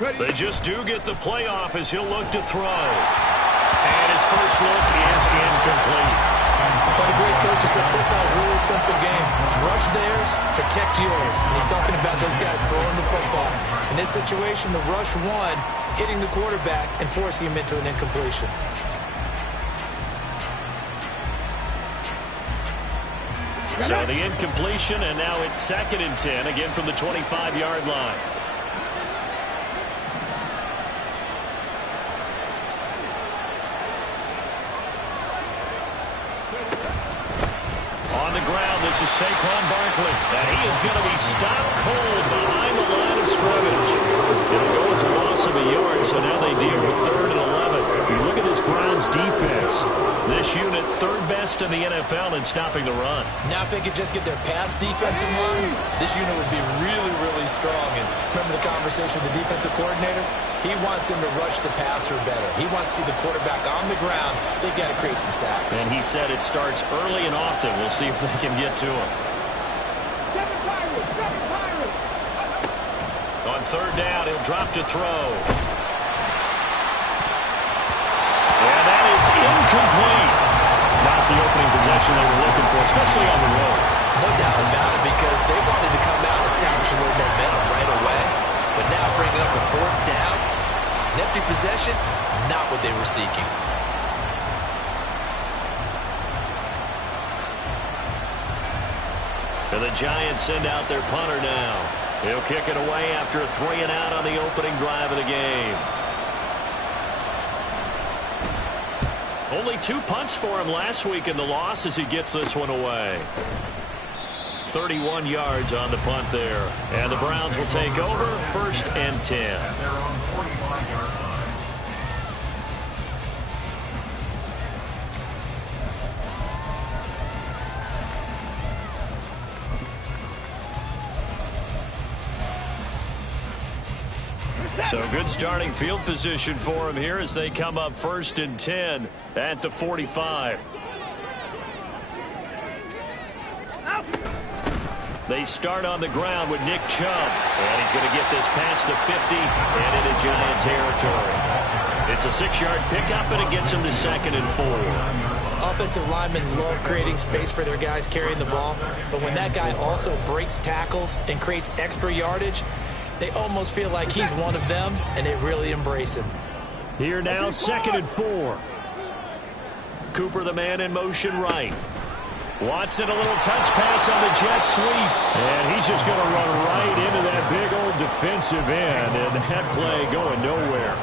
They just do get the playoff as he'll look to throw. And his first look is incomplete. But a great coach has said football is really a simple game. Rush theirs, protect yours. And he's talking about those guys throwing the football. In this situation, the rush won, hitting the quarterback and forcing him into an incompletion. So the incompletion, and now it's 2nd and 10, again from the 25-yard line. On the ground, this is Saquon Barkley. And he is going to be stopped cold behind the line of scrimmage. It'll go as a loss of a yard, so now they deal with 3rd and 11. You look at this Browns defense. This unit 3rd best in the NFL in stopping the run. Now if they could just get their pass defense in line, this unit would be really, really strong. And remember the conversation with the defensive coordinator? He wants them to rush the passer better. He wants to see the quarterback on the ground. They've got to create some sacks. And he said it starts early and often. We'll see if they can get to him. On 3rd down, he'll drop to throw. And that is incomplete. Not the opening possession they were looking for, especially on the road. No doubt about it, because they wanted to come out and establish a little momentum right away. But now bringing up a 4th down, an empty possession, not what they were seeking. And the Giants send out their punter now. He'll kick it away after a 3 and out on the opening drive of the game. Only 2 punts for him last week in the loss as he gets this one away. 31 yards on the punt there. And the Browns will take over 1st and 10. So good starting field position for him here as they come up 1st and 10 at the 45. They start on the ground with Nick Chubb. And he's going to get this past the 50 and into Giant territory. It's a 6-yard pickup, and it gets him to 2nd and 4. Offensive linemen love creating space for their guys carrying the ball. But when that guy also breaks tackles and creates extra yardage, they almost feel like he's one of them, and they really embrace him. Here now, 2nd and 4. Cooper, the man in motion right. Watson, a little touch pass on the jet sweep. And he's just going to run right into that big old defensive end. And that play going nowhere.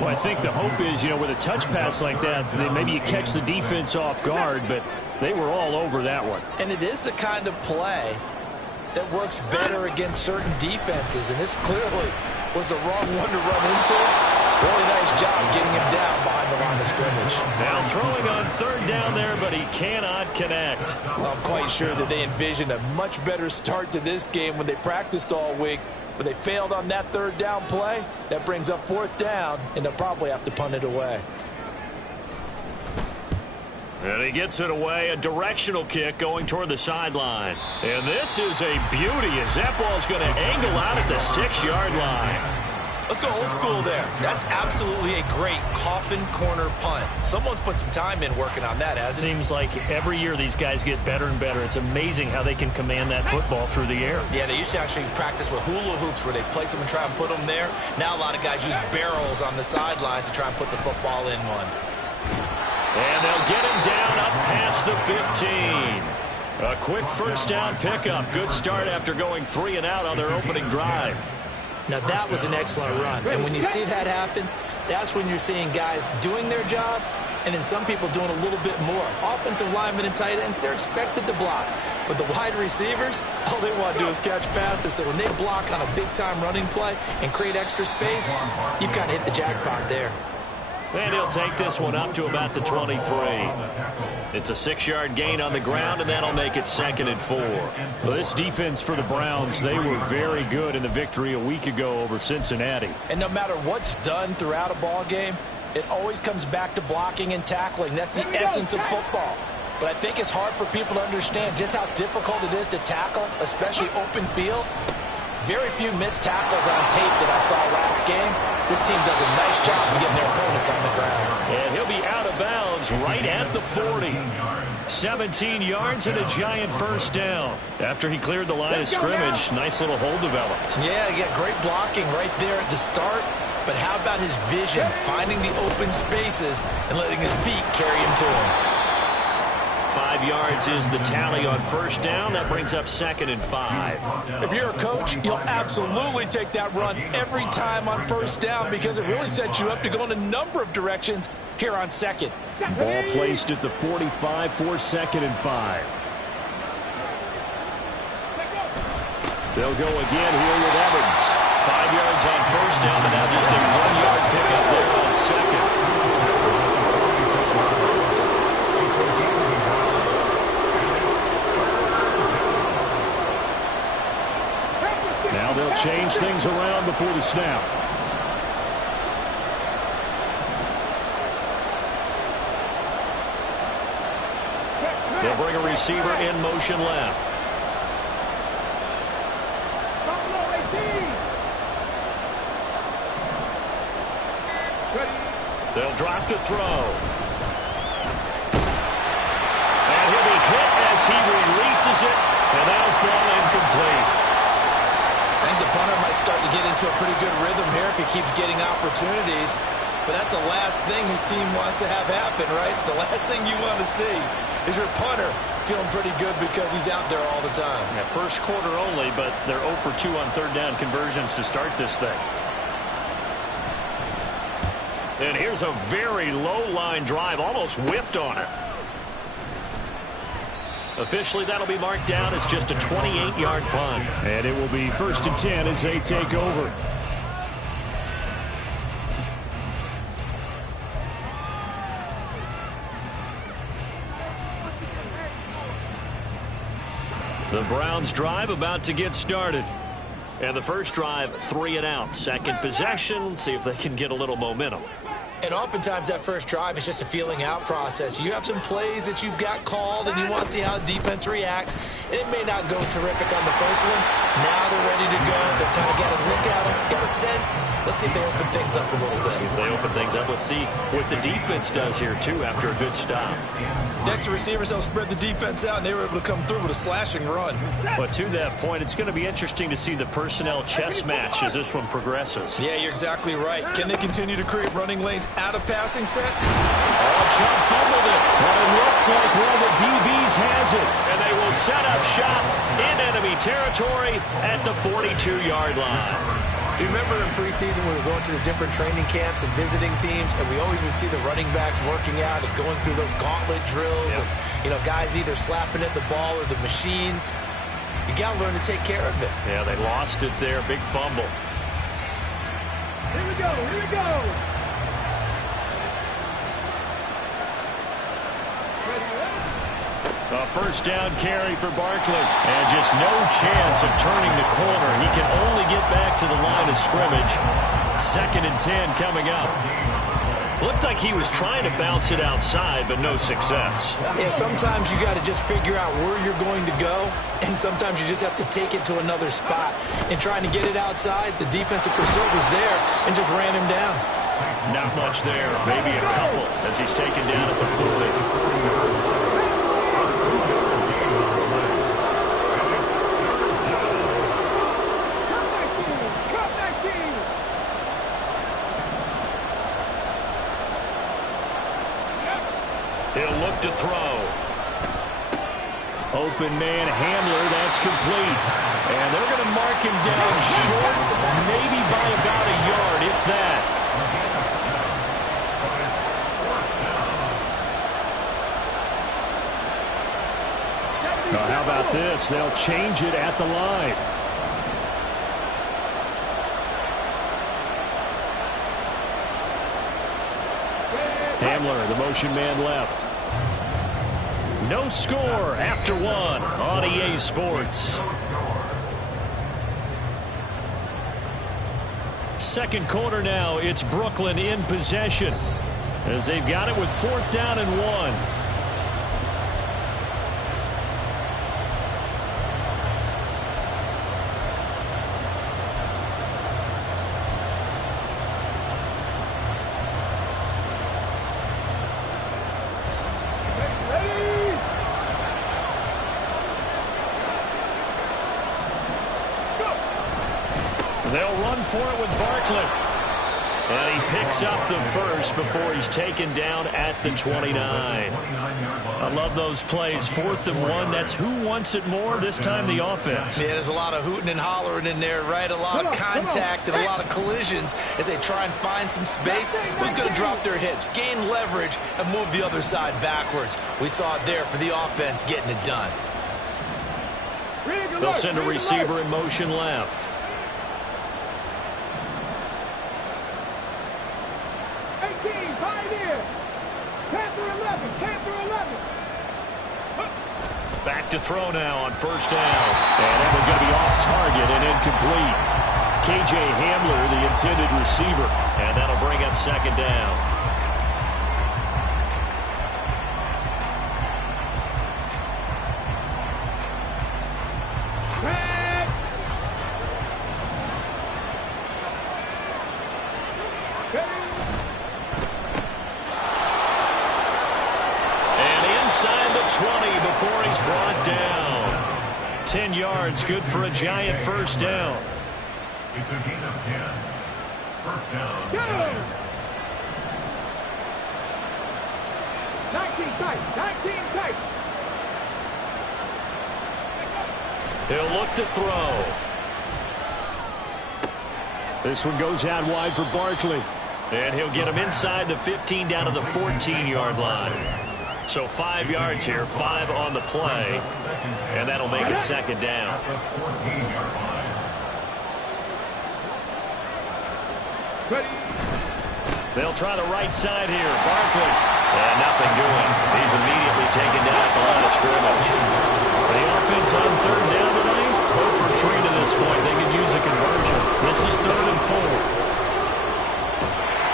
Well, I think the hope is, with a touch pass like that, then maybe you catch the defense off guard. But they were all over that one. And it is the kind of play that works better against certain defenses. And this clearly was the wrong one to run into. Really nice job getting him down behind the line of scrimmage. Now throwing on 3rd down there, but he cannot connect. Well, I'm quite sure that they envisioned a much better start to this game when they practiced all week. But they failed on that 3rd down play. That brings up 4th down, and they'll probably have to punt it away. And he gets it away, a directional kick going toward the sideline. And this is a beauty as that ball's going to angle out at the 6-yard line. Let's go old school there. That's absolutely a great coffin corner punt. Someone's put some time in working on that, hasn't it? Seems like every year these guys get better and better. It's amazing how they can command that football through the air. Yeah, they used to actually practice with hula hoops where they place them and try and put them there. Now a lot of guys use barrels on the sidelines to try and put the football in one. And they'll get him down up past the 15. A quick 1st down pickup. Good start after going 3 and out on their opening drive. Now that was an excellent run. And when you see that happen, that's when you're seeing guys doing their job and then some people doing a little bit more. Offensive linemen and tight ends, they're expected to block. But the wide receivers, all they want to do is catch passes. So when they block on a big-time running play and create extra space, you've kind of hit the jackpot there. And he'll take this one up to about the 23. It's a 6-yard gain on the ground, and that'll make it 2nd and 4. Well, this defense for the Browns, they were very good in the victory a week ago over Cincinnati. And no matter what's done throughout a ball game, it always comes back to blocking and tackling. That's the essence of football. But I think it's hard for people to understand just how difficult it is to tackle, especially open field. very few missed tackles on tape that I saw last game. This team does a nice job of getting their opponents on the ground. And he'll be out of bounds right at the 40. 17 yards and a giant first down. After he cleared the line of scrimmage, nice little hole developed. Yeah, great blocking right there at the start. But how about his vision, finding the open spaces and letting his feet carry him to him? 5 yards is the tally on first down. That brings up 2nd and 5. If you're a coach, you'll absolutely take that run every time on first down because it really sets you up to go in a number of directions here on second. Ball placed at the 45 for 2nd and 5. They'll go again here with Evans. 5 yards on first down, and now just a 1-yard pickup there on second. Now they'll change things around before the snap. They'll bring a receiver in motion left. They'll drop to throw. And he'll be hit as he releases it, and that'll fall incomplete. I think the punter might start to get into a pretty good rhythm here if he keeps getting opportunities. But that's the last thing his team wants to have happen, right? The last thing you want to see is your punter feeling pretty good because he's out there all the time. Yeah, first quarter only, but they're 0 for 2 on third down conversions to start this thing. And here's a very low line drive, almost whiffed on it. Officially, that'll be marked down as just a 28-yard punt. And it will be 1st and 10 as they take over. The Browns drive about to get started. And the first drive, 3 and out. Second possession, see if they can get a little momentum. And oftentimes that first drive is just a feeling out process. You have some plays that you've got called and you want to see how the defense reacts. And it may not go terrific on the first one. Now they're ready to go. They've kind of got a look at them, got a sense. Let's see if they open things up a little bit. See if they open things up. Let's see what the defense does here, too, after a good stop. Next to receivers, they'll spread the defense out, and they were able to come through with a slashing run. But to that point, it's going to be interesting to see the personnel chess match as this one progresses. Yeah, you're exactly right. Can they continue to create running lanes out of passing sets? Oh, Chubb fumbled it. But it looks like one of the DBs has it. And they will set up shop in enemy territory at the 42-yard line. Do you remember in preseason when we were going to the different training camps and visiting teams, and we always would see the running backs working out and going through those gauntlet drills, and guys either slapping at the ball or the machines. You got to learn to take care of it. Yeah, they lost it there. Big fumble. Here we go. Here we go. A first down carry for Barkley. And just no chance of turning the corner. He can only get back to the line of scrimmage. 2nd and 10 coming up. Looked like he was trying to bounce it outside, but no success. Yeah, sometimes you got to just figure out where you're going to go, and sometimes you just have to take it to another spot. And trying to get it outside, the defensive pursuit was there and just ran him down. Not much there, maybe a couple as he's taken down at the 40. He'll look to throw. Open man Hamler, that's complete. And they're going to mark him down short, maybe by about a yard, if that. Now, how about this? They'll change it at the line. Hamler, the motion man left. No score after one on EA Sports. Second quarter now, it's Brooklyn in possession as they've got it with 4th down and 1. They'll run for it with Barkley. And he picks up the first before he's taken down at the 29. I love those plays. 4th and 1. That's who wants it more, this time the offense. Yeah, there's a lot of hooting and hollering in there, right? A lot of contact and a lot of collisions as they try and find some space. Who's going to drop their hips, gain leverage, and move the other side backwards? We saw it there for the offense getting it done. They'll send a receiver in motion left. 18, Pioneer. Panther 11, Panther 11. Back to throw now on 1st down. And it will be off target and incomplete. KJ Hamler, the intended receiver. And that'll bring up 2nd down. Before he's brought down. 10 yards, good for a Giant 1st down. It's a gain of 10. 1st down, Giants. 19 tight, 19 tight. He'll look to throw. This one goes out wide for Barkley. And he'll get him inside the 15 down to the 14-yard line. So 5 yards here, 5 on the play, and that'll make it 2nd down. They'll try the right side here. Barkley. And nothing doing. He's immediately taken down at the line of scrimmage. The offense on 3rd down tonight, 0 for 3 to this point. They could use a conversion. This is 3rd and 4.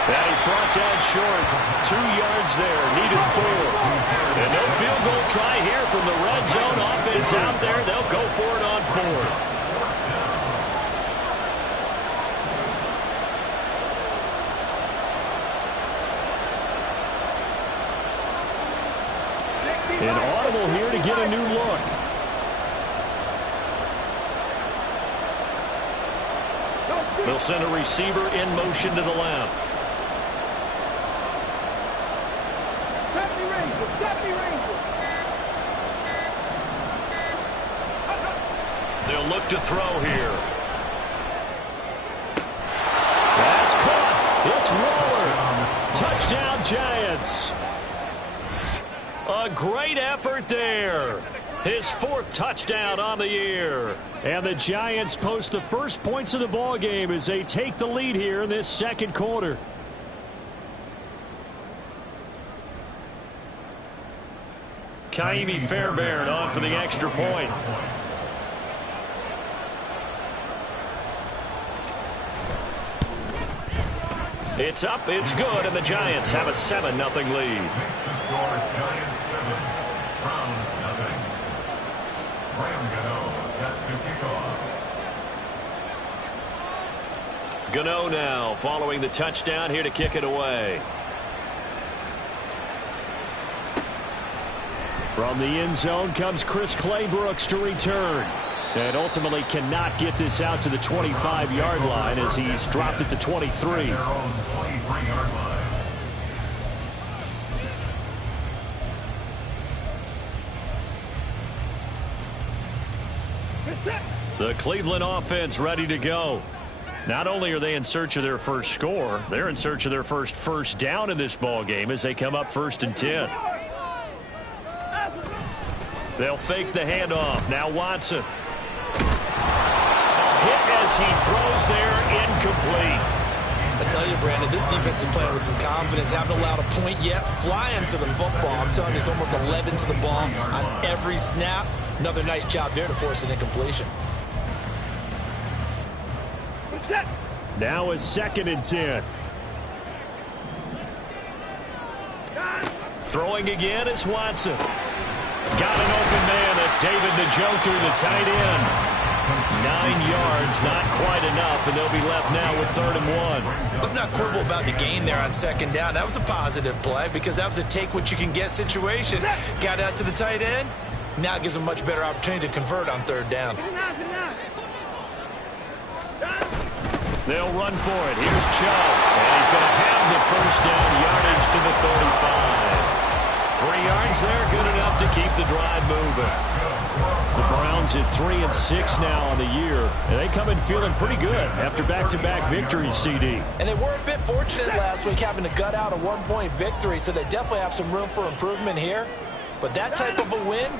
And he's brought down short. 2 yards there. Needed 4. And no field goal try here from the red zone. Offense out there. They'll go for it on 4th. An audible here to get a new look. They'll send a receiver in motion to the left. 70 Rangers, 70 Rangers. They'll look to throw here. That's caught. It's Waller. Touchdown, Giants. A great effort there. His 4th touchdown on the year. And the Giants post the first points of the ball game as they take the lead here in this 2nd quarter. Kaimi Fairbairn on for the extra point. It's up, it's good, and the Giants have a 7-0 lead. Makes the score Giants 7, Browns 0. Graham Gano set to kick off. Gano now following the touchdown here to kick it away. From the end zone comes Chris Claybrooks to return. And ultimately cannot get this out to the 25-yard line as he's dropped at the 23. Their own 23-yard line. The Cleveland offense ready to go. Not only are they in search of their first score, they're in search of their first down in this ball game as they come up 1st and 10. They'll fake the handoff. Now Watson. Hit as he throws there, incomplete. I tell you, Brandon, this defense is playing with some confidence. Haven't allowed a point yet. Flying to the football. I'm telling you, it's almost 11 to the ball on every snap. Another nice job there to force an incompletion. Now is 2nd and 10. Throwing again is Watson. Got an open man. That's David Njoku, the tight end. 9 yards, not quite enough, and they'll be left now with 3rd and 1. Let's not quibble about the gain there on 2nd down. That was a positive play because that was a take-what-you-can-get situation. Got out to the tight end. Now it gives them a much better opportunity to convert on 3rd down. They'll run for it. Here's Chubb. And he's going to have the first down, yardage to the 35. 3 yards there, good enough to keep the drive moving. The Browns at 3-6 now on the year. And they come in feeling pretty good after back-to-back victories, CD. And they were a bit fortunate last week having to gut out a 1-point victory, so they definitely have some room for improvement here. But that type of a win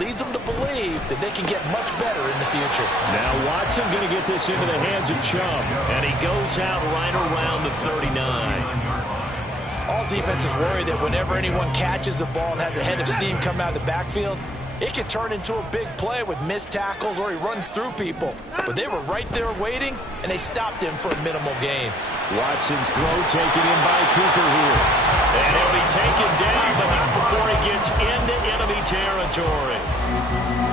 leads them to believe that they can get much better in the future. Now Watson going to get this into the hands of Chubb, and he goes out right around the 39. All defenses worry that whenever anyone catches the ball and has a head of steam come out of the backfield, it can turn into a big play with missed tackles or he runs through people. But they were right there waiting, and they stopped him for a minimal gain. Watson's throw taken in by Cooper here. And he'll be taken down, but not before he gets into enemy territory.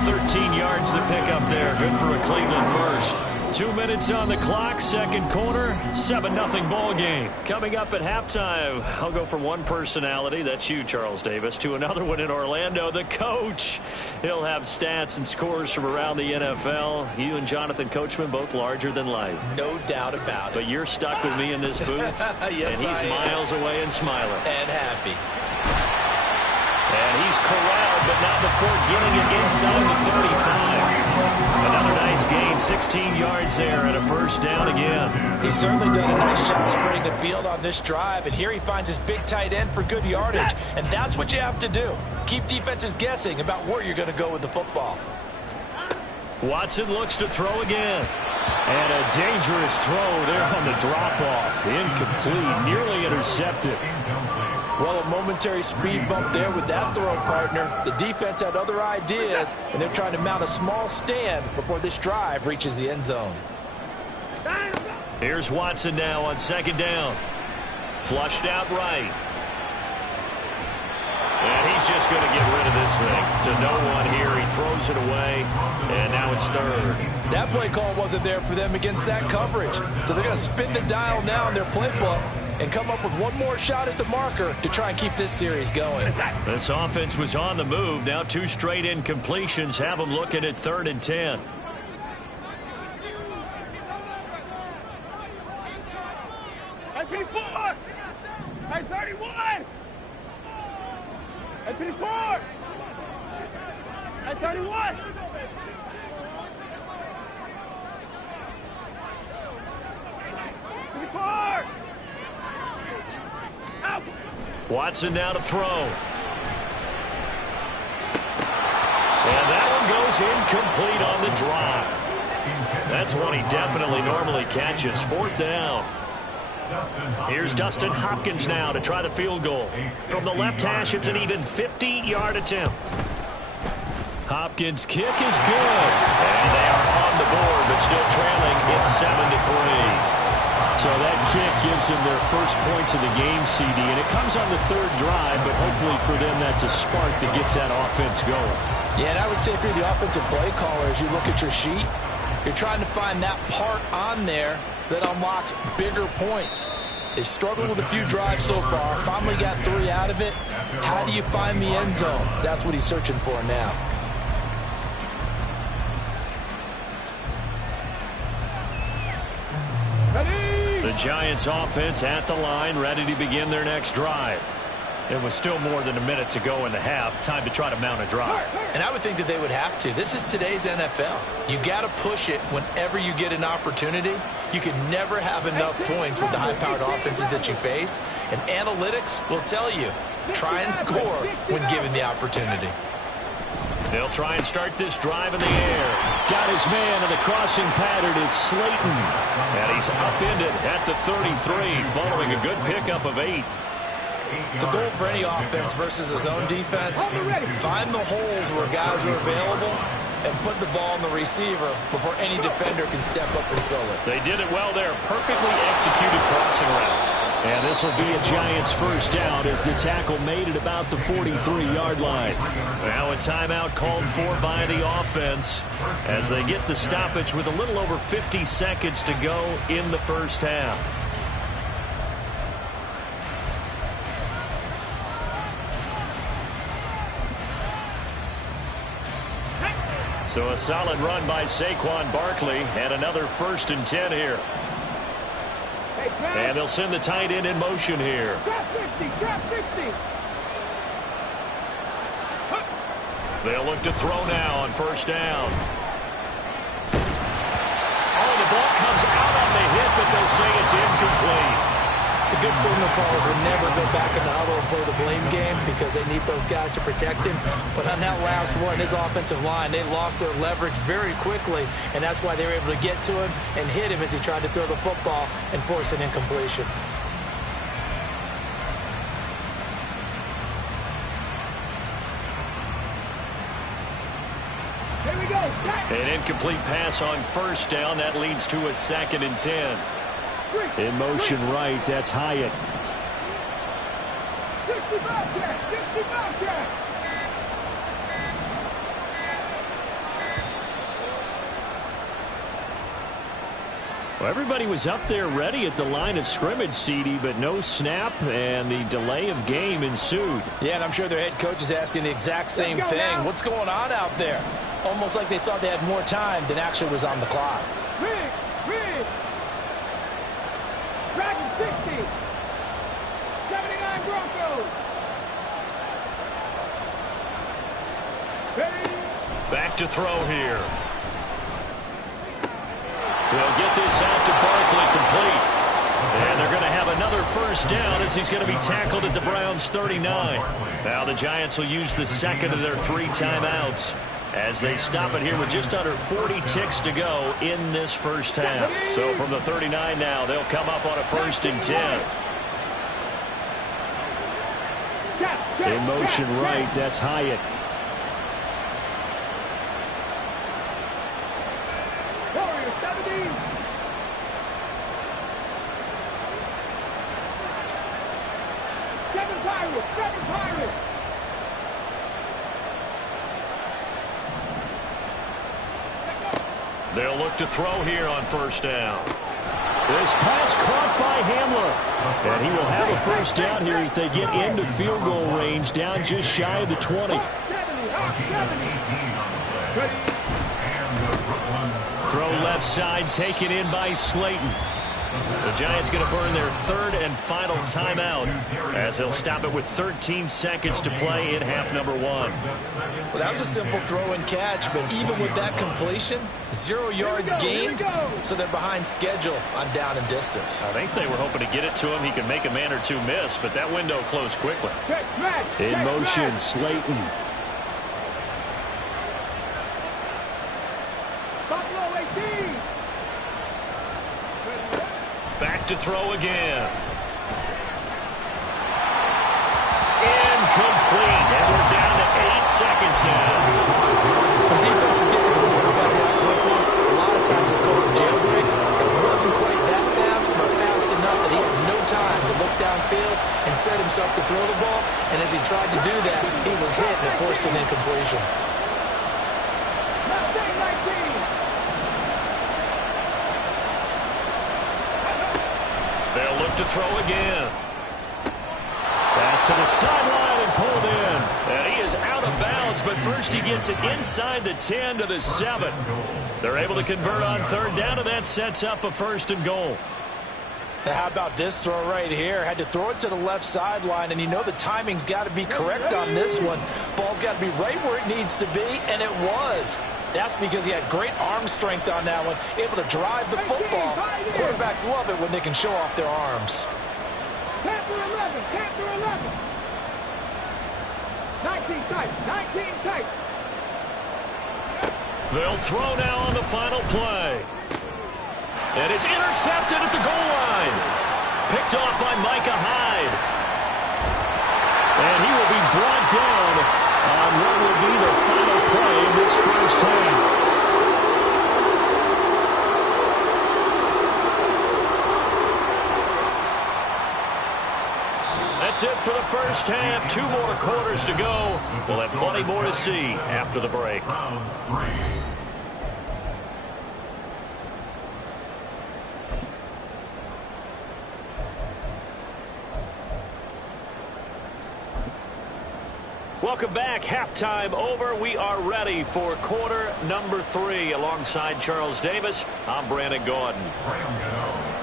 13 yards to pick up there. Good for a Cleveland first. 2 minutes on the clock, second quarter, 7-0 ball game. Coming up at halftime, I'll go from one personality, that's you, Charles Davis, to another one in Orlando, the coach. He'll have stats and scores from around the NFL. You and Jonathan Coachman, both larger than life. No doubt about it. But you're stuck with me in this booth, yes, and he's miles away and smiling. And happy. And he's corralled, but not before getting it inside the 35. Another nice gain, 16 yards there, and a first down again. He's certainly done a nice job spreading the field on this drive, and here he finds his big tight end for good yardage, and that's what you have to do. Keep defenses guessing about where you're going to go with the football. Watson looks to throw again. And a dangerous throw there on the drop-off. Incomplete, nearly intercepted. Well, a momentary speed bump there with that throw, partner. The defense had other ideas, and they're trying to mount a small stand before this drive reaches the end zone. Here's Watson now on second down. Flushed out right. And he's just going to get rid of this thing to no one here. He throws it away, and now it's third. That play call wasn't there for them against that coverage. So they're going to spin the dial now in their playbook and come up with one more shot at the marker to try and keep this series going. This offense was on the move. Now 2 straight incompletions have them looking at 3rd and 10. At 54! At 31! At 54! At 31! Watson now to throw. And that one goes incomplete on the drop. That's one he definitely normally catches. 4th down. Here's Dustin Hopkins now to try the field goal. From the left hash, it's an even 50-yard attempt. Hopkins' kick is good. And they are on the board, but still trailing. It's 7-3. So that kick gives them their first points of the game, CD, and it comes on the 3rd drive, but hopefully for them that's a spark that gets that offense going. Yeah, and I would say if you're the offensive play caller, as you look at your sheet, you're trying to find that part on there that unlocks bigger points. They've struggled with a few drives so far, finally got 3 out of it. How do you find the end zone? That's what he's searching for now. The Giants offense at the line, ready to begin their next drive. It was still more than a minute to go in the half. Time to try to mount a drive. And I would think that they would have to. This is today's NFL. You got to push it whenever you get an opportunity. You can never have enough points with the high-powered offenses that you face. And analytics will tell you, try and score when given the opportunity. They'll try and start this drive in the air. Got his man in the crossing pattern. It's Slayton. And he's upended at the 33 following a good pickup of 8. The goal for any offense versus a zone defense, find the holes where guys are available and put the ball on the receiver before any defender can step up and fill it. They did it well there. Perfectly executed crossing route. And this will be a Giants first down as the tackle made at about the 43-yard line. Now a timeout called for by the offense as they get the stoppage with a little over 50 seconds to go in the first half. So a solid run by Saquon Barkley and another 1st and 10 here. And they'll send the tight end in motion here. Trap 50, trap 50. They'll look to throw now on first down. Oh, the ball comes out on the hit, but they'll say it's incomplete. The good signal callers will never go back in the huddle and play the blame game because they need those guys to protect him. But on that last one, his offensive line, they lost their leverage very quickly, and that's why they were able to get to him and hit him as he tried to throw the football and force an incompletion. Here we go. An incomplete pass on first down. That leads to a 2nd and 10. In motion right, that's Hyatt. 65 check, 65 check. Well, everybody was up there ready at the line of scrimmage, CD, but no snap, and the delay of game ensued. Yeah, and I'm sure their head coach is asking the exact same thing. Now. What's going on out there? Almost like they thought they had more time than actually was on the clock. Rig. Dragon 60. 79 Broncos. Ready. Back to throw here. They'll get this out to Barkley complete. And they're going to have another first down as he's going to be tackled at the Browns' 39. Now the Giants will use the second of their 3 timeouts as they stop it here with just under 40 ticks to go in this first half. So from the 39 now, they'll come up on a 1st and 10. In motion right, that's Hyatt. Warrior 70. Seven Pirates. They'll look to throw here on first down. This pass caught by Hamler. And he will have a first down here as they get into field goal range, down just shy of the 20. Throw left side, taken in by Slayton. The Giants going to burn their 3rd and final timeout as they'll stop it with 13 seconds to play in half number 1. Well, that was a simple throw and catch, but even with that completion, 0 yards gained, so they're behind schedule on down and distance. I think they were hoping to get it to him. He could make a man or two miss, but that window closed quickly. In motion, Slayton. Buffalo 18. Back to throw again. Incomplete. And we're down to 8 seconds now. When defenses get to the quarterback that quickly, a lot of times it's called a jailbreak. It wasn't quite that fast, but fast enough that he had no time to look downfield and set himself to throw the ball. And as he tried to do that, he was hit and forced an incompletion. They'll look to throw again. Pass to the sideline and pulled in. And he is out of bounds, but first he gets it inside the 10 to the 7. They're able to convert on 3rd down, and that sets up a 1st and goal. Now, how about this throw right here? Had to throw it to the left sideline, and you know the timing's got to be correct on this one. Ball's got to be right where it needs to be, and it was. That's because he had great arm strength on that one, able to drive the football. Quarterbacks love it when they can show off their arms. 10 through 11, 10 through 11. 19 tight, 19 tight. They'll throw now on the final play. And it's intercepted at the goal line. Picked off by Micah Hyde. And he will be brought down on what will be the final play of this first half. That's it for the first half. 2 more quarters to go. We'll have plenty more to see after the break. Welcome back. Halftime over. We are ready for quarter number 3. Alongside Charles Davis, I'm Brandon Gordon.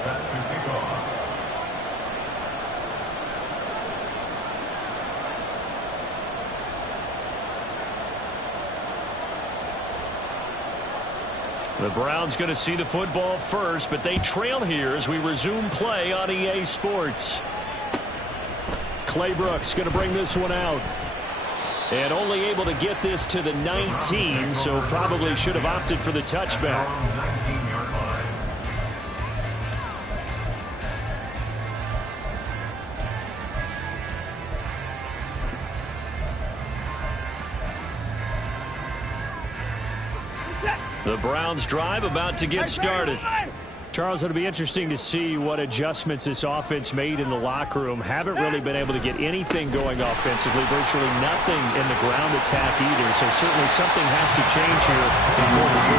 Set to kick off. The Browns going to see the football first, but they trail here as we resume play on EA Sports. Claybrooks going to bring this one out. And only able to get this to the 19, so probably should have opted for the touchback. The Browns drive about to get started. Charles, it'll be interesting to see what adjustments this offense made in the locker room. Haven't really been able to get anything going offensively, virtually nothing in the ground attack either. So certainly something has to change here in quarter 3.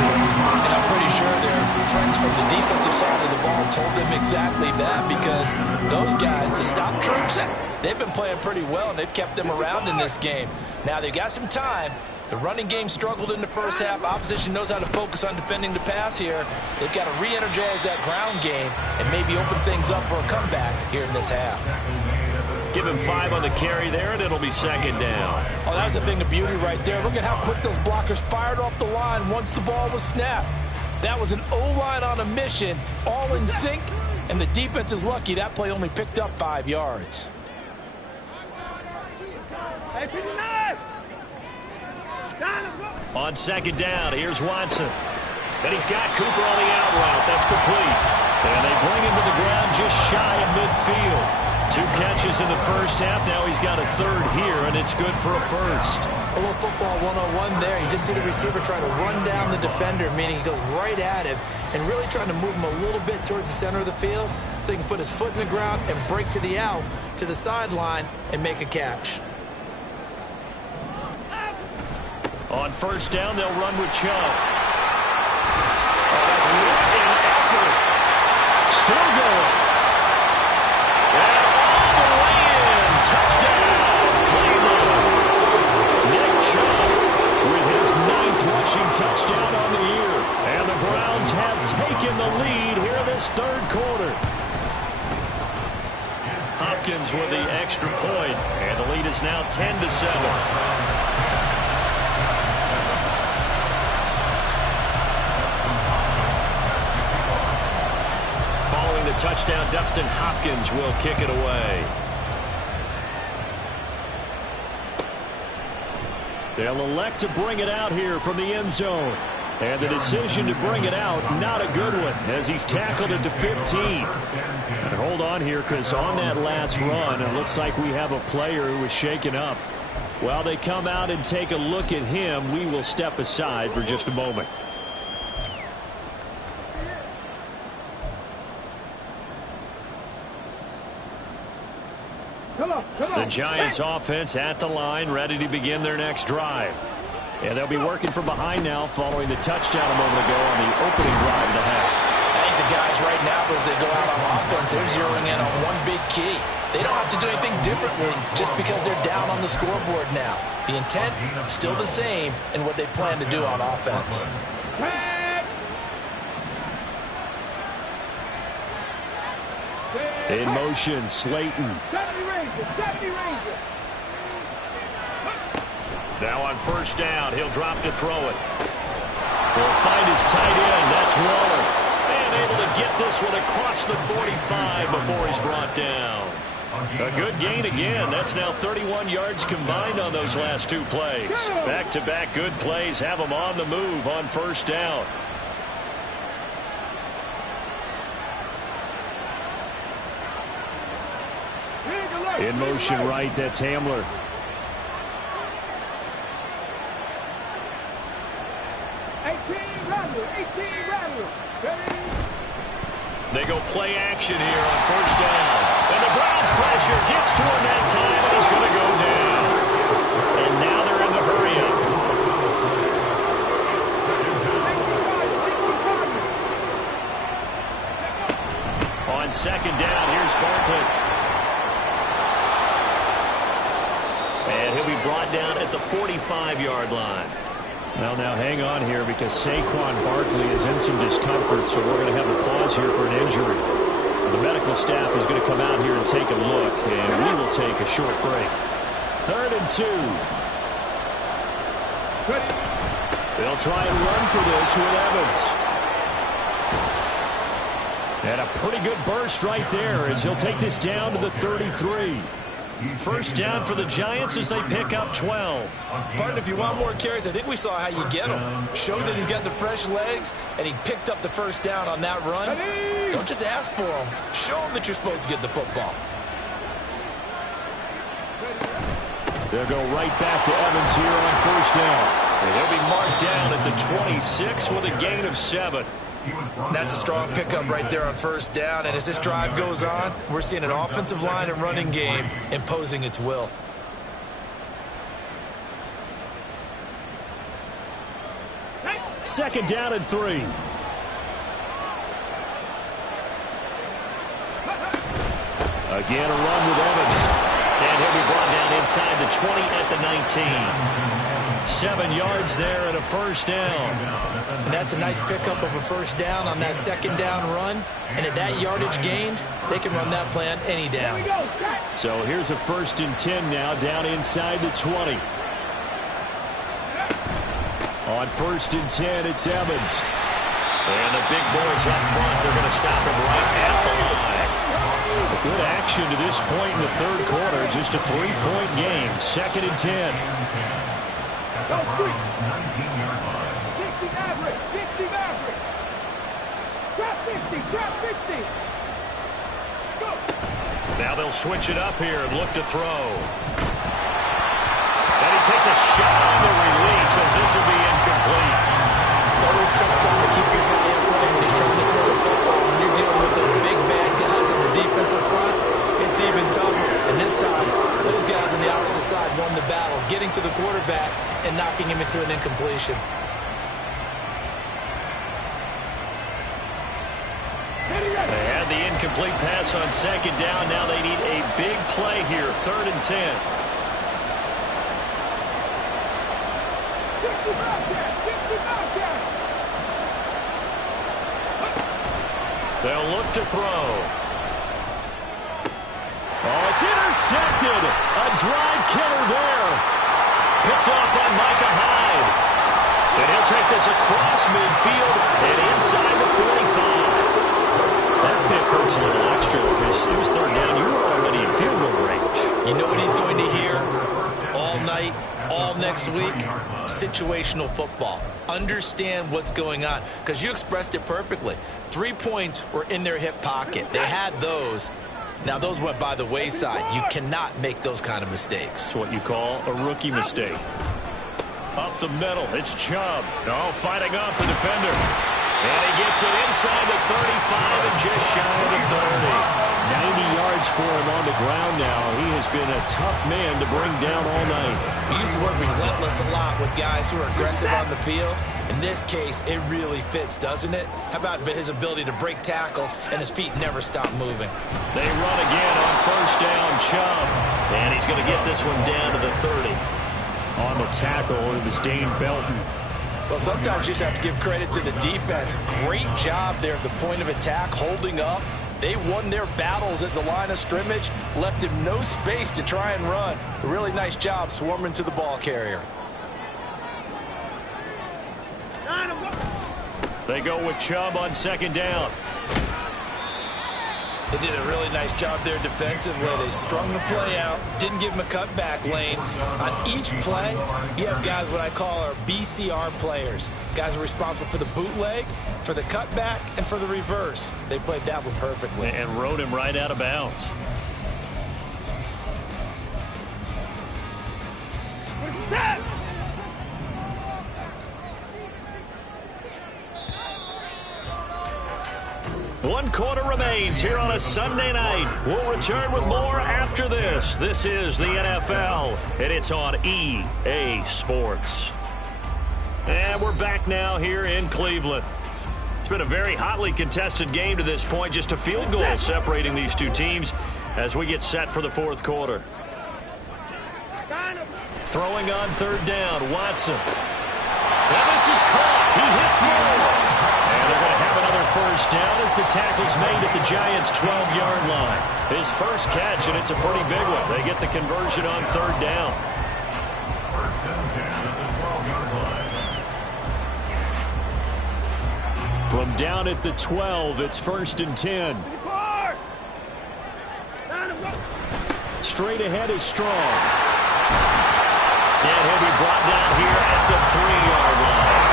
And I'm pretty sure their friends from the defensive side of the ball told them exactly that, because those guys, the stop troops, they've been playing pretty well, and they've kept them around in this game. Now they've got some time. The running game struggled in the first half. Opposition knows how to focus on defending the pass here. They've got to re-energize that ground game and maybe open things up for a comeback here in this half. Give him 5 on the carry there, and it'll be second down. Oh, that was a thing of beauty right there. Look at how quick those blockers fired off the line once the ball was snapped. That was an O-line on a mission, all in sync, and the defense is lucky that play only picked up 5 yards. On second down, here's Watson. And he's got Cooper on the out route. That's complete. And they bring him to the ground just shy of midfield. 2 catches in the first half. Now he's got a third here, and it's good for a first. A little football 101 there. You just see the receiver trying to run down the defender, meaning he goes right at him and really trying to move him a little bit towards the center of the field so he can put his foot in the ground and break to the out, to the sideline, and make a catch. On first down, they'll run with Chubb. Smart in effort. Still going. And all the way in. Touchdown, Cleveland. Nick Chubb with his 9th rushing touchdown on the year. And the Browns have taken the lead here in this third quarter. Hopkins with the extra point, and the lead is now 10-7. The touchdown, Dustin Hopkins will kick it away. They'll elect to bring it out here from the end zone. And the decision to bring it out, not a good one, as he's tackled at the 15. And hold on here, because on that last run, it looks like we have a player who is shaken up. While they come out and take a look at him, we will step aside for just a moment. The Giants offense at the line, ready to begin their next drive. And they'll be working from behind now following the touchdown a moment ago on the opening drive of the half. I think the guys right now, as they go out on offense, they're zeroing in on one big key. They don't have to do anything differently just because they're down on the scoreboard now. The intent, still the same in what they plan to do on offense. In motion, Slayton. Now on first down, he'll drop to throw it. He'll find his tight end. That's Waller. And able to get this one across the 45 before he's brought down. A good gain again. That's now 31 yards combined on those last 2 plays. Back-to-back good plays have him on the move on first down. In motion right, that's Hamler. They go play action here on first down. And the Browns pressure gets to him that time, and he's going to go down. And now they're in the hurry-up. On second down, here's Barkley. And he'll be brought down at the 45-yard line. Well, now hang on here because Saquon Barkley is in some discomfort, so we're going to have a pause here for an injury. The medical staff is going to come out here and take a look, and we will take a short break. 3rd and 2. They'll try and run for this with Evans. And a pretty good burst right there as he'll take this down to the 33. First down for the Giants as they pick up 12. Partner, if you want more carries, I think we saw how you get them. Showed that he's got the fresh legs, and he picked up the first down on that run. Don't just ask for them. Show them that you're supposed to get the football. They'll go right back to Evans here on first down. And he'll be marked down at the 26 with a gain of 7. That's a strong pickup right there on first down. And as this drive goes on, we're seeing an offensive line and running game imposing its will. Second down and 3. Again, a run with Evans. And he'll be brought down inside the 20 at the 19. 7 yards there and a first down. And that's a nice pickup of a first down on that second down run. And at that yardage gained, they can run that play on any down. So here's a 1st and 10 now down inside the 20. On 1st and 10, it's Evans. And the big boys up front, they're going to stop him right at the line. Good action to this point in the third quarter. Just a 3-point game. 2nd and 10. Go, 19-yard line. 60 average. 60 average. Trap 50. Trap 50. Go. Now they'll switch it up here and look to throw. And he takes a shot on the release as this will be incomplete. It's always tough trying to keep your guy in play when he's trying to throw the football. When you're dealing with those big bad guys on the defensive front, it's even tougher. And this time, those guys on the opposite side won the battle, getting to the quarterback and knocking him into an incompletion. They had the incomplete pass on second down. Now they need a big play here. 3rd and 10. 65 there. 65 there. They'll look to throw. Oh, it's intercepted. A drive killer there. Picked off by Micah Hyde. And he'll take this across midfield and inside the 45. That pick hurts a little extra because it was 3rd down. You were already in field goal range. You know what he's going to hear all night, all next week? Situational football. Understand what's going on, because you expressed it perfectly. 3 points were in their hip pocket. They had those. Now those went by the wayside. You cannot make those kind of mistakes. It's what you call a rookie mistake. Up the middle, it's Chubb. Oh, fighting off the defender. And he gets it inside the 35 and just shy of the 30. 90 yards for him on the ground now. He has been a tough man to bring down all night. We use the word relentless a lot with guys who are aggressive on the field. In this case, it really fits, doesn't it? How about his ability to break tackles and his feet never stop moving? They run again on first down, Chubb. And he's going to get this one down to the 30. On the tackle, it was Dane Belton. Well, sometimes you just have to give credit to the defense. Great job there at the point of attack, holding up. They won their battles at the line of scrimmage, left him no space to try and run. A really nice job swarming to the ball carrier. They go with Chubb on second down. They did a really nice job there defensively. They strung the play out, didn't give him a cutback lane. On each play, you have guys what I call our BCR players. Guys are responsible for the bootleg, for the cutback, and for the reverse. They played that one perfectly. And rode him right out of bounds. Set. One quarter remains here on a Sunday night. We'll return with more after this. This is the NFL, and it's on EA Sports. And we're back now here in Cleveland. It's been a very hotly contested game to this point. Just a field goal separating these two teams as we get set for the fourth quarter. Throwing on third down, Watson. And this is caught. He hits Moore. And they're going to have another first down as the tackle's made at the Giants' 12-yard line. His first catch, and it's a pretty big one. They get the conversion on third down. First and 10 at the 12-yard line. From down at the 12, it's 1st and 10. Straight ahead is Strong. And he'll be brought down here at the 3-yard line.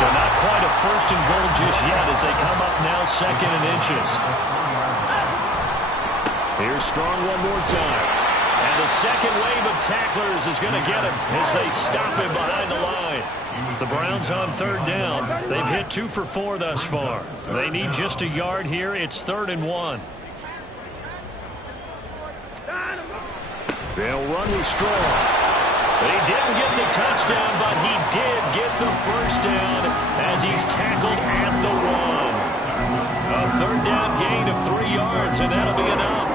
So not quite a 1st and goal just yet as they come up now 2nd and inches. Here's Strong one more time. And the second wave of tacklers is going to get him as they stop him behind the line. The Browns on 3rd down. They've hit 2 for 4 thus far. They need just a yard here. It's 3rd and 1. They'll run with Strong. He didn't get the touchdown, but he did get the 1st down as he's tackled at the 1. A 3rd down gain of 3 yards, and that'll be enough.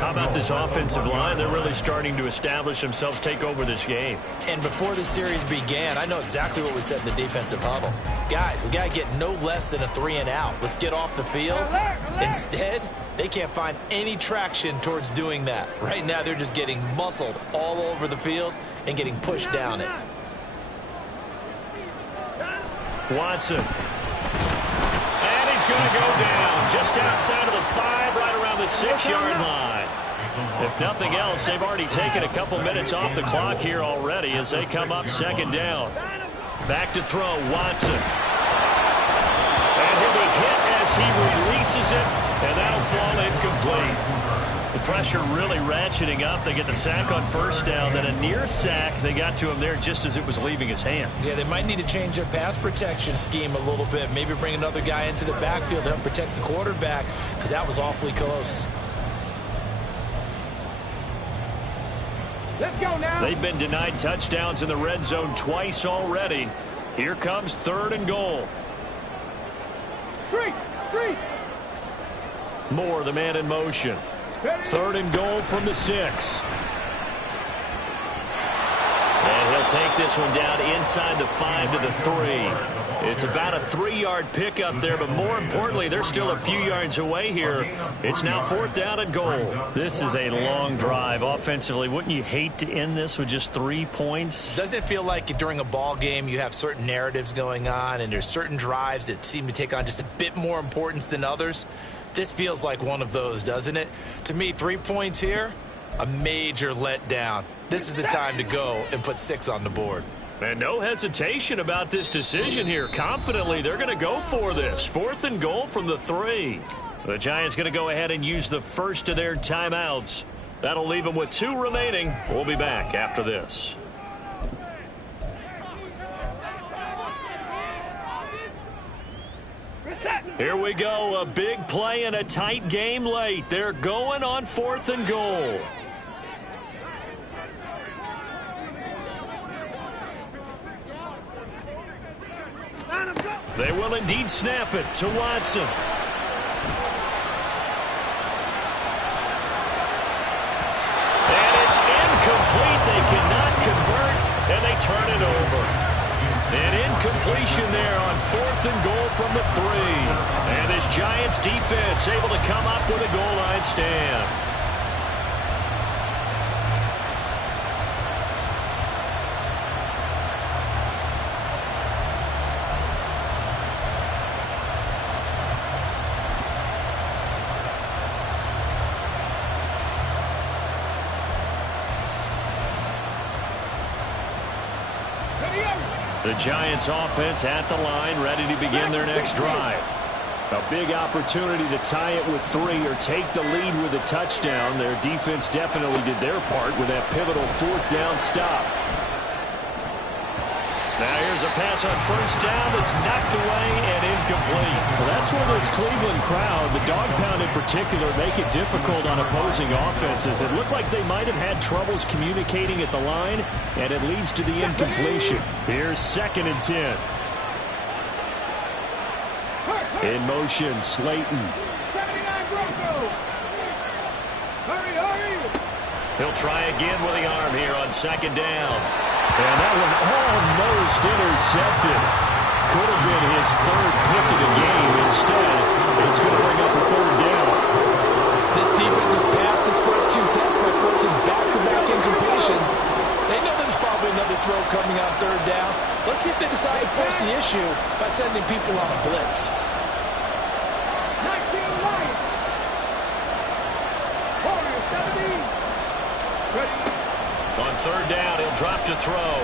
How about this offensive line? They're really starting to establish themselves, take over this game. And before the series began, I know exactly what we said in the defensive huddle. Guys, we got to get no less than a 3-and-out. Let's get off the field. Instead, they can't find any traction towards doing that. Right now, they're just getting muscled all over the field and getting pushed down it. Watson. And he's going to go down just outside of the 5, right around the 6-yard line. If nothing else, they've already taken a couple minutes off the clock here already as they come up 2nd down. Back to throw, Watson. And he'll be hit as he releases it, and that'll fall incomplete. The pressure really ratcheting up. They get the sack on 1st down, then a near sack. They got to him there just as it was leaving his hand. Yeah, they might need to change their pass protection scheme a little bit. Maybe bring another guy into the backfield to help protect the quarterback because that was awfully close. Let's go now. They've been denied touchdowns in the red zone twice already. Here comes 3rd and goal. Three. Moore, the man in motion. 3rd and goal from the 6. And he'll take this one down inside the 5 to the 3. It's about a 3-yard pickup there, but more importantly, they're still a few yards away here. It's now 4th down and goal. This is a long drive offensively. Wouldn't you hate to end this with just 3 points? Doesn't it feel like during a ball game you have certain narratives going on and there's certain drives that seem to take on just a bit more importance than others? This feels like one of those, doesn't it? To me, 3 points here, a major letdown. This is the time to go and put 6 on the board. And no hesitation about this decision here. Confidently, they're going to go for this. 4th and goal from the 3. The Giants going to go ahead and use the first of their timeouts. That'll leave them with 2 remaining. We'll be back after this. Here we go. A big play and a tight game late. They're going on 4th and goal. They will indeed snap it to Watson. And it's incomplete. They cannot convert, and they turn it over. An incompletion there on 4th and goal from the 3. And this Giants defense able to come up with a goal line stand. The Giants offense at the line, ready to begin their next drive. A big opportunity to tie it with 3 or take the lead with a touchdown. Their defense definitely did their part with that pivotal 4th down stop. Now here's a pass on 1st down that's knocked away and incomplete. Well, that's where this Cleveland crowd, the dog pound in particular, make it difficult on opposing offenses. It looked like they might have had troubles communicating at the line, and it leads to the incompletion. Here's 2nd and 10. In motion, Slayton. 79 Broncos. Hurry. He'll try again with the arm here on 2nd down. And that one almost intercepted. Could have been his 3rd pick of the game. Instead, it's going to bring up a 3rd down. This defense has passed its first 2 tests by forcing back-to-back incompletions. They know there's probably another throw coming on 3rd down. Let's see if they decide to force the issue by sending people on a blitz. 19 Lions. Corner 17. Ready. On third down, he'll drop to throw.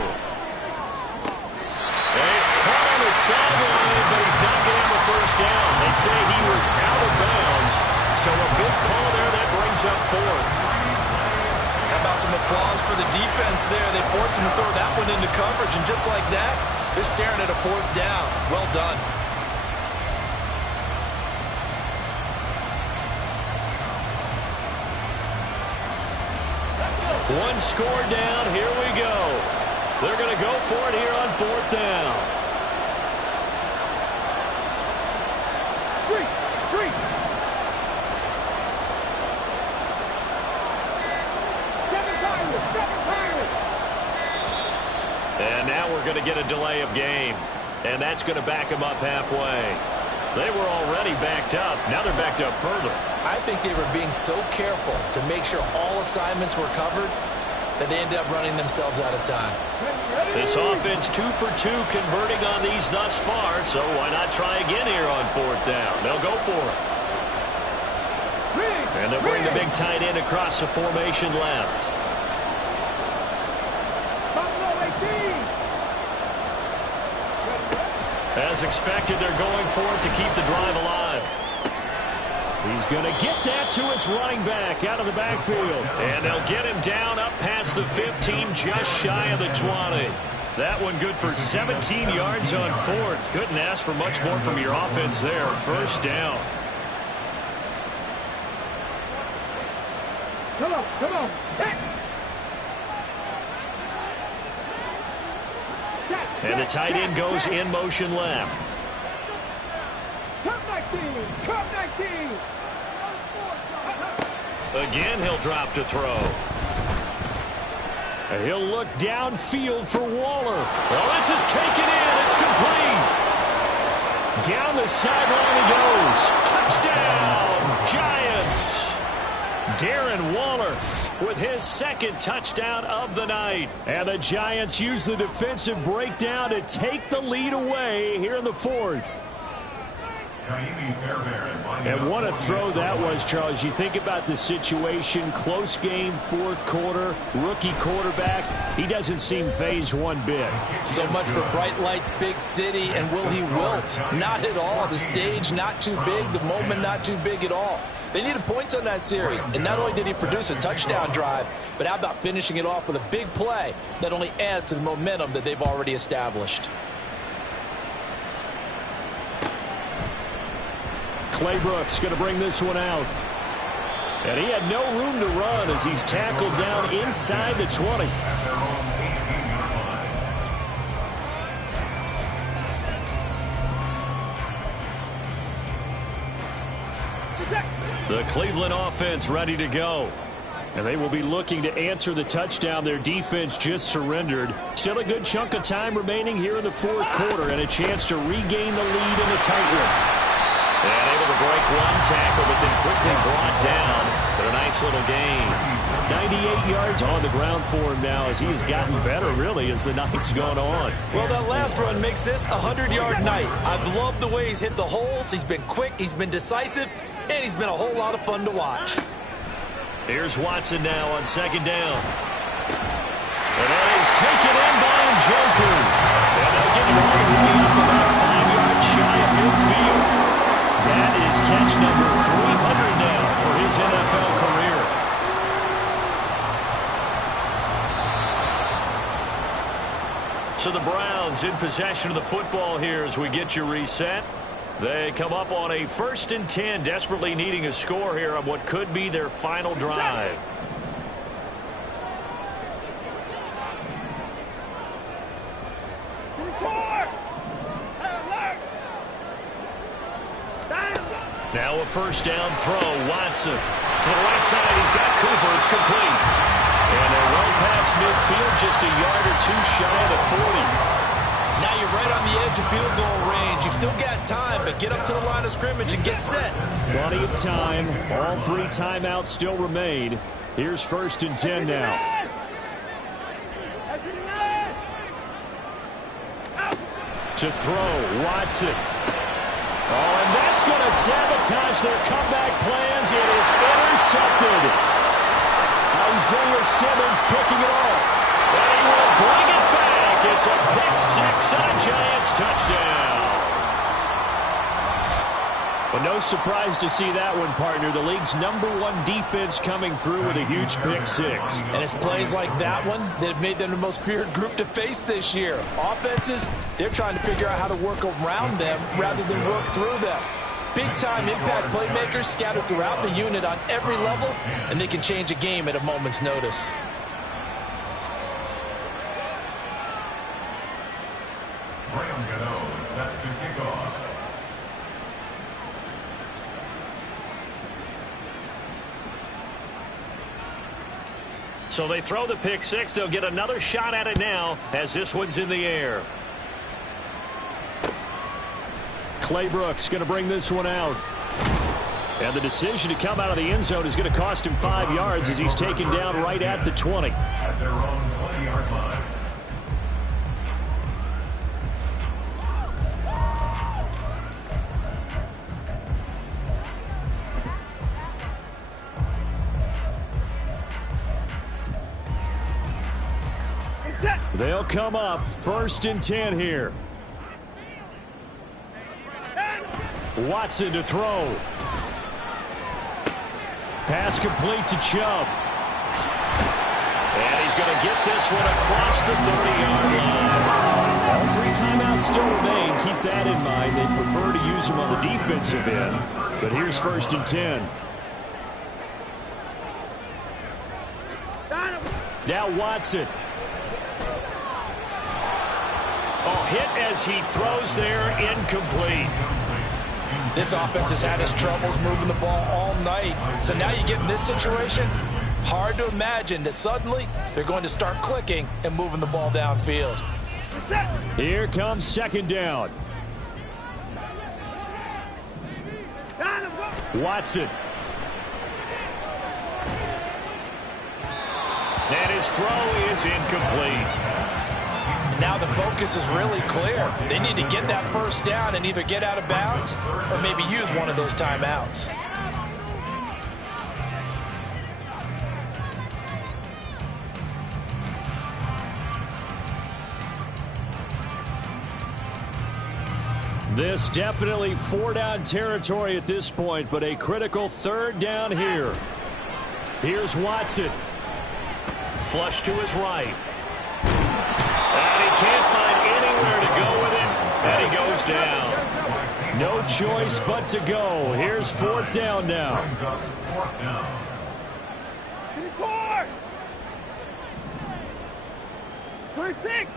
And he's caught on the sideline, but he's not getting the first down. They say he was out of bounds, so a big call there that brings up fourth. How about some applause for the defense there? They forced him to throw that one into coverage, and just like that, they're staring at a fourth down. Well done. One score down. Here we go. They're going to go for it here on fourth down. Three. Seven Pirates. And now we're going to get a delay of game. And that's going to back them up halfway. They were already backed up. Now they're backed up further. I think they were being so careful to make sure all assignments were covered that they ended up running themselves out of time. This offense 2 for 2 converting on these thus far, so why not try again here on fourth down? They'll go for it. And they'll bring the big tight end across the formation left. As expected, they're going for it to keep the drive alive. He's going to get that to his running back out of the backfield. And they'll get him down up past the 15, just shy of the 20. That one good for 17 yards on fourth. Couldn't ask for much more from your offense there. First down. Come on. And the tight end goes in motion left. Come 19. Again, he'll drop to throw. And he'll look downfield for Waller. Well, this is taken in. It's complete. Down the sideline he goes. Touchdown, Giants. Darren Waller with his second touchdown of the night. And the Giants use the defensive breakdown to take the lead away here in the fourth. And what a throw that was, Charles. You think about the situation, close game, fourth quarter, rookie quarterback. He doesn't seem phased one bit. So much for bright lights, big city, and will he wilt? Not at all. The stage not too big, the moment not too big at all. They needed points on that series, and not only did he produce a touchdown drive, but how about finishing it off with a big play that only adds to the momentum that they've already established. Clay Brooks going to bring this one out. And he had no room to run as he's tackled down inside the 20. The Cleveland offense ready to go. And they will be looking to answer the touchdown their defense just surrendered. Still a good chunk of time remaining here in the fourth quarter and a chance to regain the lead in the tight one. And able to break one tackle, but then quickly brought down. But a nice little gain. 98 yards on the ground for him now as he has gotten better, really, as the night's gone on. Well, that last run makes this a 100-yard night. I've loved the way he's hit the holes. He's been quick, he's been decisive, and he's been a whole lot of fun to watch. Here's Watson now on second down. And that is taken in by Njoku. And they'll get him all the way up about 5 yards shy of midfield. That is catch number 300 now for his NFL career. So the Browns in possession of the football here as we get you reset. They come up on a 1st and 10, desperately needing a score here on what could be their final drive. Now a first down throw. Watson to the right side. He's got Cooper. It's complete. And they're well past midfield, just a yard or two shy of the 40. Now you're right on the edge of field goal range. You've still got time, but get up to the line of scrimmage and get set. Plenty of time. All 3 timeouts still remain. Here's 1st and 10 now. To throw, Watson. Oh, and that's going to sabotage their comeback plans. It is intercepted. Isaiah Simmons picking it off. And he will bring it back. It's a pick six and a Giants touchdown. Well, no surprise to see that one, partner. The league's #1 defense coming through with a huge pick six. And it's plays like that one that have made them the most feared group to face this year. Offenses, they're trying to figure out how to work around them rather than work through them. Big-time impact playmakers scattered throughout the unit on every level, and they can change a game at a moment's notice. Set to kick off. So they throw the pick six. They'll get another shot at it now as this one's in the air. Claybrooks going to bring this one out. And the decision to come out of the end zone is going to cost him 5 yards as he's taken down right at the 20. At their own 20-yard line. They'll come up 1st and 10 here. Watson to throw. Pass complete to Chubb. And he's going to get this one across the 30-yard line. All 3 timeouts still remain. Keep that in mind. They prefer to use them on the defensive end. But here's 1st and 10. Now Watson. Oh, hit as he throws there, incomplete. This offense has had its troubles moving the ball all night. So now you get in this situation, hard to imagine that suddenly they're going to start clicking and moving the ball downfield. Here comes 2nd down. Watson. And his throw is incomplete. Now the focus is really clear. They need to get that 1st down and either get out of bounds or maybe use one of those timeouts. This definitely 4-down territory at this point, but a critical 3rd down here. Here's Watson. Flush to his right. And he can't find anywhere to go with it, and he goes down. No choice but to go. Here's 4th down now. 4th down. 26.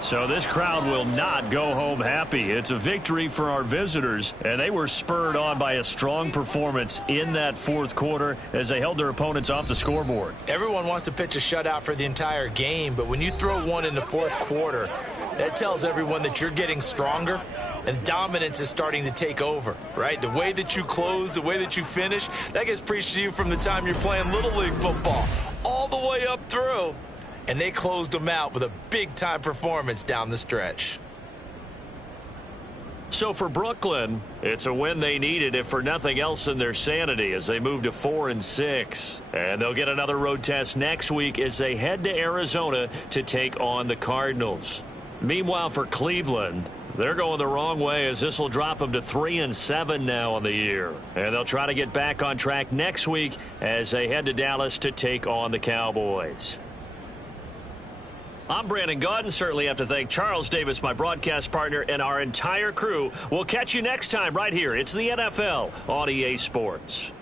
So this crowd will not go home happy. It's a victory for our visitors, and they were spurred on by a strong performance in that 4th quarter as they held their opponents off the scoreboard. Everyone wants to pitch a shutout for the entire game, but when you throw one in the 4th quarter, that tells everyone that you're getting stronger and dominance is starting to take over, right? The way that you close, the way that you finish, that gets preached to you from the time you're playing Little League football all the way up through. And they closed them out with a big-time performance down the stretch. So for Brooklyn, it's a win they needed, if for nothing else than their sanity, as they move to 4-6. And they'll get another road test next week as they head to Arizona to take on the Cardinals. Meanwhile, for Cleveland, they're going the wrong way as this will drop them to 3-7 now on the year. And they'll try to get back on track next week as they head to Dallas to take on the Cowboys. I'm Brandon Gaudin. Certainly have to thank Charles Davis, my broadcast partner, and our entire crew. We'll catch you next time right here. It's the NFL on EA Sports.